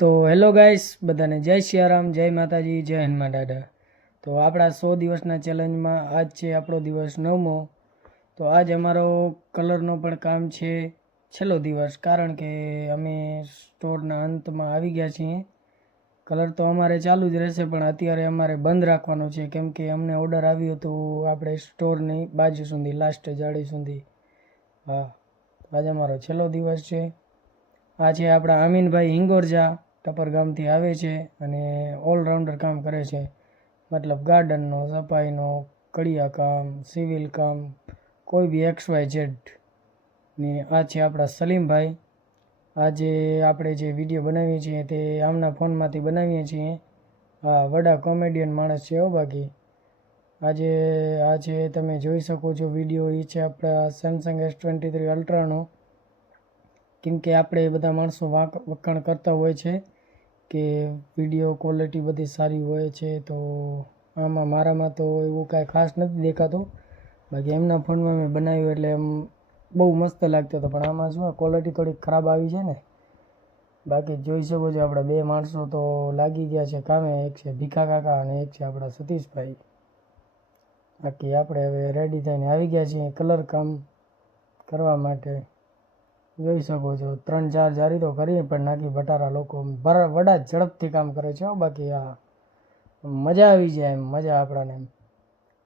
તો hello guys, બધાને જય સિયારામ, જય માતાજી, જય હનુમાન દાદા. તો આપણા 100 દિવસના ચેલેન્જમાં આજ છે આપણો દિવસ 9મો. તો આજ અમારો કલરનો પણ કામ છે છેલ્લો દિવસ, કારણ કે અમે સ્ટોરના અંતમાં આવી ગયા છીએ. કલર તો અમારે ચાલુ જ રહેશે, પણ અત્યારે અમારે બંધ રાખવાનો છે, કેમ કે અમને ઓર્ડર આવ્યું હતું આપણે સ્ટોરની બાજુ સુધી, લાસ્ટ જાળી સુધી. હા, આજે અમારો છેલ્લો દિવસ છે. આ છે આપણા આમીનભાઈ હિંગોરજા, ટપર ગામથી આવે છે અને ઓલરાઉન્ડર કામ કરે છે. મતલબ ગાર્ડનનો, સફાઈનો, કડિયા કામ, સિવિલ કામ, કોઈ બી XYZ. ને આ છે આપણા સલીમભાઈ. આજે આપણે જે વિડીયો બનાવીએ છીએ તે આમના ફોનમાંથી બનાવીએ છીએ. હા, વડા કોમેડિયન માણસ છે હો. બાકી આજે તમે જોઈ શકો છો વિડીયો, એ છે આપણા સેમસંગ S23 અલ્ટ્રાનો. કેમ કે આપણે બધા માણસો વખાણ કરતા હોય છે કે વિડીયો ક્વોલિટી બધી સારી હોય છે, તો આમાં મારામાં તો એવું કાંઈ ખાસ નથી દેખાતું. બાકી એમના ફોનમાં મેં બનાવ્યું એટલે એમ બહુ મસ્ત લાગતો હતો, પણ આમાં શું ક્વોલિટી થોડીક ખરાબ આવી છે ને. બાકી જોઈ શકો છો આપણા બે માણસો તો લાગી ગયા છે કામે. એક છે ભીખા કાકા અને એક છે આપણા સતીશભાઈ. બાકી આપણે હવે રેડી થઈને આવી ગયા છીએ કલર કામ કરવા માટે. જોઈ શકો છો 3-4 જારી તો કરી પણ નાખી બટારા લોકો. વડા ઝડપથી કામ કરે છે. બાકી આ મજા આવી જાય, એમ મજા આપણાને. એમ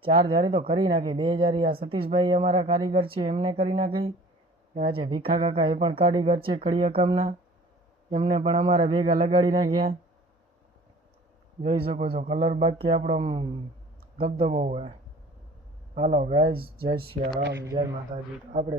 4 જારી તો કરી નાખી. 2 જારી આ સતીશભાઈ અમારા કારીગર છે એમને કરી નાખી. આજે ભીખા કાકા એ પણ કારીગર છે કડિયા કામના, એમને પણ અમારા ભેગા લગાડી નાખ્યા. જોઈ શકો છો કલર બાકી આપણો ધબધબો હોય. હાલો ગાઈઝ, જય શ્રી રામ, જય માતાજી. આપણે